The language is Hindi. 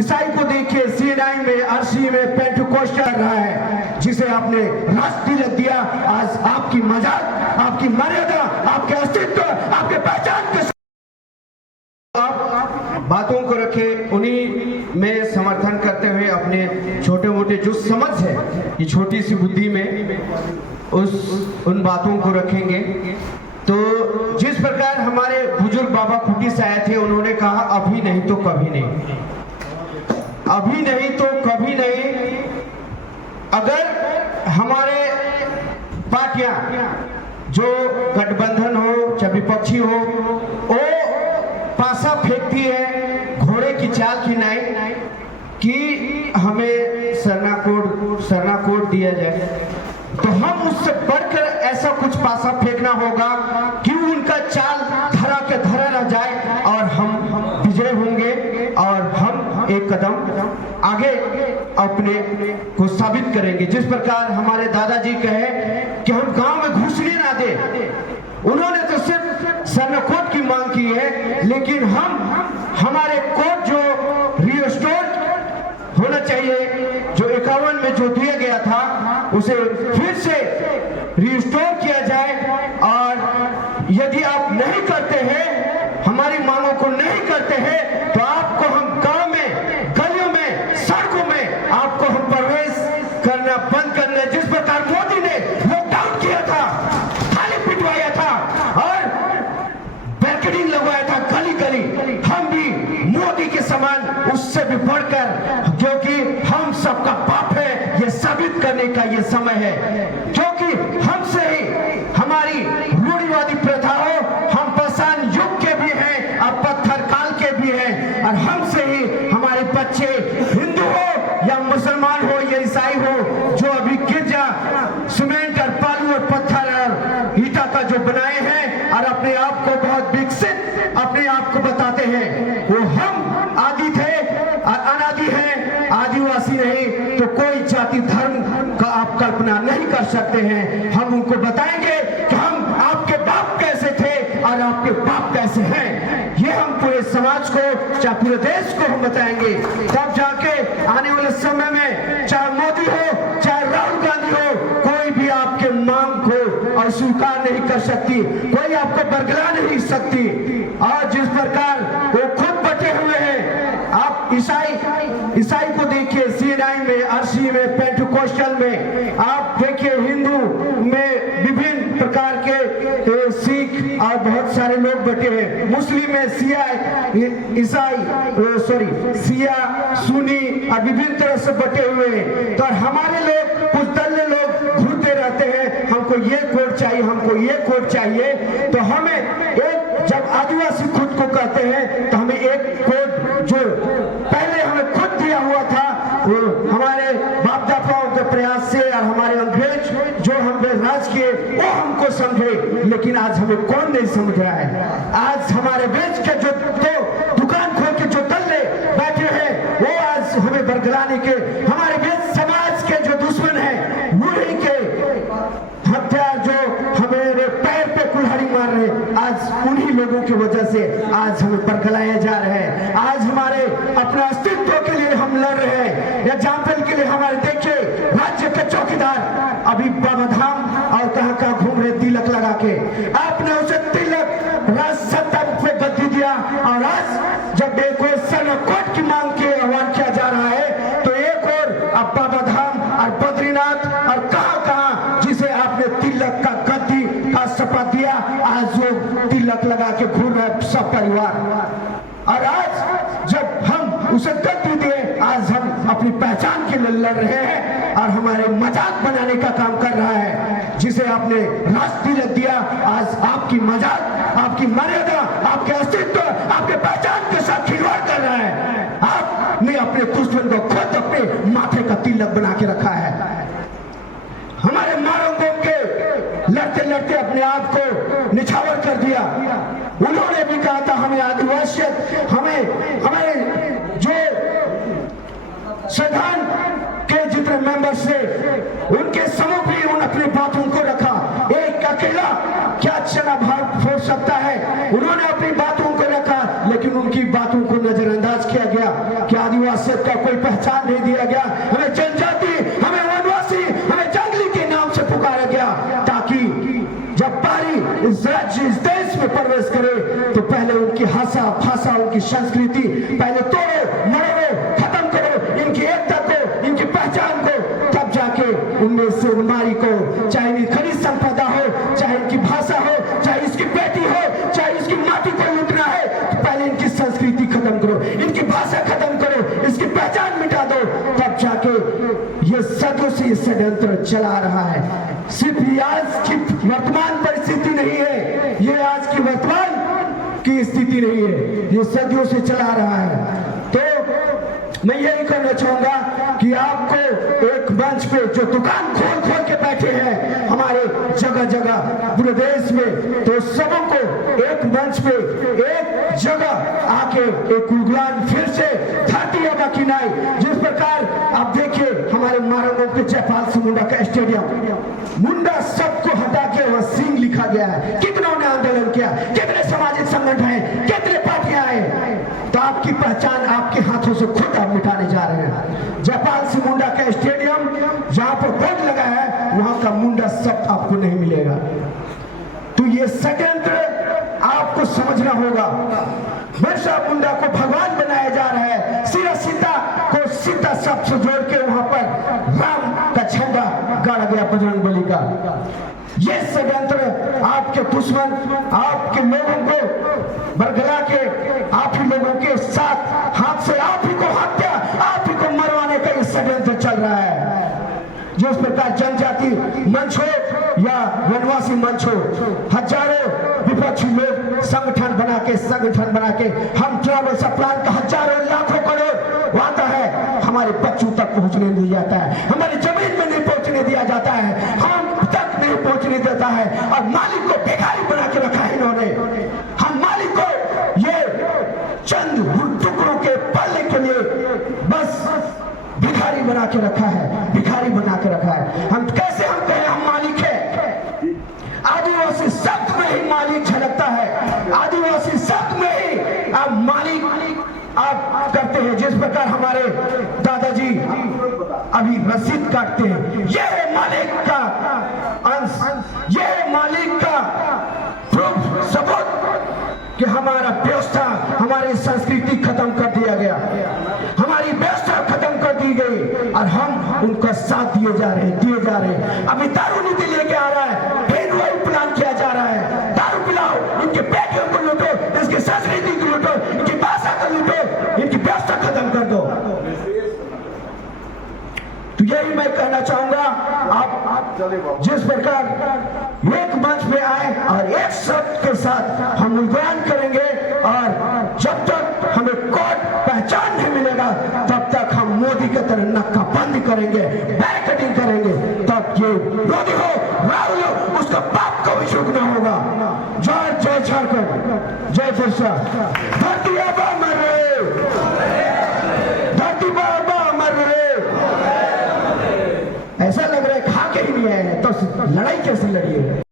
ईसाई को देखिए सीएनआई में, आरसी में पेंटिकोस्ट कर रहा है, जिसे आपने राष्ट्र तिलक दिया। आज आपकी मजाक, आपकी मर्यादा, आपके अस्तित्व, आपके पहचान के आप बातों को रखे, उन्हीं में समर्थन करते हुए अपने छोटे मोटे जो समझ है ये छोटी सी बुद्धि में उन बातों को रखेंगे। तो जिस प्रकार हमारे बुजुर्ग बाबा खुटी से आए थे, उन्होंने कहा अभी नहीं तो कभी नहीं, अभी नहीं तो कभी नहीं। अगर हमारे पार्टियां जो गठबंधन हो चाहे विपक्षी हो, वो पासा फेंकती है घोड़े की चाल की नहीं कि हमें सरना दिया जाए, तो हम उससे बढ़कर ऐसा कुछ पासा फेंकना होगा कि उनका चाल धरा के धरा रह जाए और हम विजय होंगे और हम एक कदम आगे अपने को साबित करेंगे। जिस प्रकार हमारे दादाजी कहे कि हम गांव में घुसने ना दे, उन्होंने तो सिर्फ सरनाकोट की मांग की है, लेकिन हम हमारे कोट जो रिस्टोर होना चाहिए, जो 51 में जो दिया गया था उसे फिर से रिस्टोर किया जाए। और यदि आप नहीं करते हैं, हमारी मांगों को नहीं करते हैं, तो आपको हम गांव में, गलियों में, सड़कों में आपको हम प्रवेश करना बंद करना। जिस प्रकार मोदी ने लॉकडाउन किया था, थाली पिटवाया था और बैरिकेडिंग लगवाया था गली गली, हम भी मोदी के समान उससे भी बढ़कर, क्योंकि हम सबका बाप है, ये साबित करने का ये समय है। क्योंकि हमसे ही हमारी रूढ़िवादी प्रथा हो, हम पाषाण युग के भी हैं और पत्थर काल के भी हैं, और हमसे ही हमारे बच्चे हिंदू हो या मुसलमान हो या ईसाई हो, जो अभी गिरजा सीमेंट और बालू और पत्थर और ईटा का जो बनाए हैं और अपने आप को बहुत विकसित अपने आप को बताते हैं, वो हम आदि थे और अनादि हैं, आदिवासी नहीं। तो कोई जाति धर्म का आप कल्पना नहीं कर सकते हैं। हम उनको बताएंगे कि हम आपके बाप कैसे थे और आपके बाप कैसे हैं, ये हम पूरे समाज को, चाहे पूरे देश को हम बताएंगे। तब जाके आने वाले समय में चाहे मोदी हो चाहे राहुल गांधी हो, कोई भी आपके मांग को अस्वीकार नहीं कर सकती, कोई आपको बरगला नहीं सकती। और जिस प्रकार वो खुद बटे हुए हैं, आप ईसाई को देखिए सीएनआई में, आरसी में, पेंटिकोस्टल में, आप देखिए हिंदू में विभिन्न प्रकार के सिख और बहुत सारे लोग बटे हैं, मुस्लिम में सिया सुन्नी और विभिन्न तरह से बटे हुए हैं। तो हमारे लोग कुछ दल्ले लोग घूरते रहते हैं, हमको ये कोड चाहिए, हमको ये कोड चाहिए। तो हमें एक, जब आदिवासी खुद को कहते हैं, तो हमें एक कोड जो पहले हमें खुद दिया हुआ था, वो हमारे बाप दादाओं के प्रयास से और हमारे अंग्रेज जो हम राज किए वो हमको समझे, लेकिन आज हमें कौन नहीं समझ रहा है। आज हमारे बेच के जो दुकान खोल के जो दल्ले बैठे हैं, वो आज हमें बरगलाने के, हमारे बेच समाज के जो दुश्मन है, मुड़ी के हथियार जो हमारे पैर पे कुल्हाड़ी मार रहे, आज उन्हीं लोगों की वजह से आज हमें बरगलाए जा रहे हैं। आज हमारे अपने अस्तित्व के लिए हम लड़ रहे हैं। एग्जाम्पल के लिए हमारे देखिए राज्य के चौकीदार अभी बाबा धाम और कहाँ घूम रहे तिलक लगा के, आपने उसे तिलक राज सत्ता पे गद्दी दिया, और आज जब एक और सरनाकोट की मांग के आह्वान किया जा रहा है, तो एक और अब बाबा धाम और बद्रीनाथ और कहाँ जिसे आपने तिलक का गद्दी का शपथ दिया, आज वो तिलक लगा के घूम रहे सब परिवार। और आज जब हम उसे गद्दी दिए, आज हम अपनी पहचान के लिए लड़ रहे हैं और हमारे मजाक बनाने का काम कर रहा है, जिसे आपने राष्ट्र तिलक दिया। आज आपकी मजाक, आपकी मर्यादा, आपके अस्तित्व, आपके पहचान के साथ खिलवाड़ कर रहा है। आपने अपने दुश्मन को खुद अपने माथे का तिलक बना के रखा है। हमारे मारों के लड़ते लड़ते अपने आप को निछावर कर दिया। उन्होंने भी कहा था हमें आदिवासियत, हमें हमारे जो संविधान के जितने मेंबर्स थे उनके समूह भी उन अपनी बातों को रखा। एक अकेला क्या चना भाग फोड़ सकता है, उन्होंने अपनी बातों को रखा, लेकिन उनकी बातों को नजरअंदाज किया गया कि आदिवासियत पहले उनकी भाषा भाषा उनकी संस्कृति पहले तोड़ो, मरो, खत्म करो इनकी एकता को, इनकी पहचान को, तब जाके उनमें से उन्मारी को, चाहे इनकी खनिज संपदा हो, चाहे इनकी भाषा हो, चाहे इसकी बेटी हो, चाहे इसकी माटी को लूटना है, तो पहले इनकी संस्कृति खत्म करो, इनकी भाषा खत्म करो, इसकी पहचान मिटा दो, तब जाके ये सदियों से ये षड्यंत्र चला रहा है। सिर्फ आज की वर्तमान परिस्थिति नहीं है, ये आज की वर्तमान की स्थिति नहीं है, ये सदियों से चला रहा है। तो मैं यही कहना चाहूंगा कि आपको एक मंच पे जो दुकान खोल खोल के बैठे हैं हमारे जगह जगह पूरे देश में, तो सबों को एक मंच पे एक जगह आके एक गुलगुलान फिर से धरती है बाकी नहीं। जिस प्रकार आप देखिए हमारे मारंगों के जयपाल सिंह मुंडा का स्टेडियम, मुंडा सबको हटा के वहां सिंह लिखा गया है। कितनों ने आंदोलन किया, कितने सामाजिक संगठन हैं, कितने पार्टियां हैं, तो आपकी पहचान आपके हाथों से खुद आप मिटाने जा रहे हैं। जयपाल सिंह मुंडा का स्टेडियम जहां पर बोर्ड लगा है वहां का मुंडा सब आपको नहीं मिलेगा। तो ये षड्यंत्र आपको समझना होगा। बिरसा मुंडा को भगवान बनाया जा रहा है, सीधा सीता को सीता सब से जोड़ के वहां पर राम का झंडा गाड़ा गया बजरंग बली का। ये षड्यंत्र आपके दुश्मन आपके लोगों को बरगला के आप ही लोगों के साथ हाथ से आप ही को हत्या आप ही को मरवाने का ये षड्यंत्र चल रहा है। जिस प्रकार जनजाति मंच हो या वनवासी मंच हो, हजारों विपक्षी लोग संगठन बना के हम ट्रैवल प्लान का हजारों लाखों करोड़ वादा है, हमारे बच्चों तक पहुंचने नहीं दिया जाता है, हमारी जमीन में नहीं पहुंचने दिया जाता है, हम तक नहीं पहुंचने देता है, और मालिक को भिखारी बना के रखा है इन्होंने। हम मालिक को ये चंद टुकड़ों के पालने के लिए बस भिखारी बना के रखा है, भिखारी बना के रखा है। हम कैसे हम कहें हम मालिक है? आदिवासी शब्द में ही मालिक झलकता है, आदिवासी शब्द में ही आप मालिक आप करते हैं। जिस प्रकार हमारे दादाजी अभी रसीद काटते हैं, यह मालिक का अंश, यह मालिक का प्रूफ सबूत कि हमारा व्यवस्था हमारी संस्कृति खत्म कर दिया गया, हमारी व्यवस्था खत्म कर दी गई, और हम उनका साथ दिए जा रहे हैं। अभी दारू नीति लेके आ रहा है, फिर वही प्लान किया जा रहा है, दारू पिलाओ, इनके बेटियों को लूटो, इसकी संस्कृति को लूटो, इनकी भाषा को लूटो, इनकी व्यवस्था खत्म कर दो। तो यही मैं कहना चाहूंगा, आप जिस प्रकार एक मंच पे आए और एक शब्द के साथ हम गुणगान करेंगे, और जब तक हमें कोड पहचान नहीं मिलेगा तब तक हम मोदी की तरह नक्का बंद करेंगे, बैकटिंग करेंगे, तब ये मोदी हो राहुल हो उसका बाप को भी झुकना होगा। जय झारखंड, जय बिरसा। धरती बाबा मर रहे, धरती बाबा मर रहे। ऐसा लग रहा है खा के ही नहीं आए तो लड़ाई कैसे लड़ी है।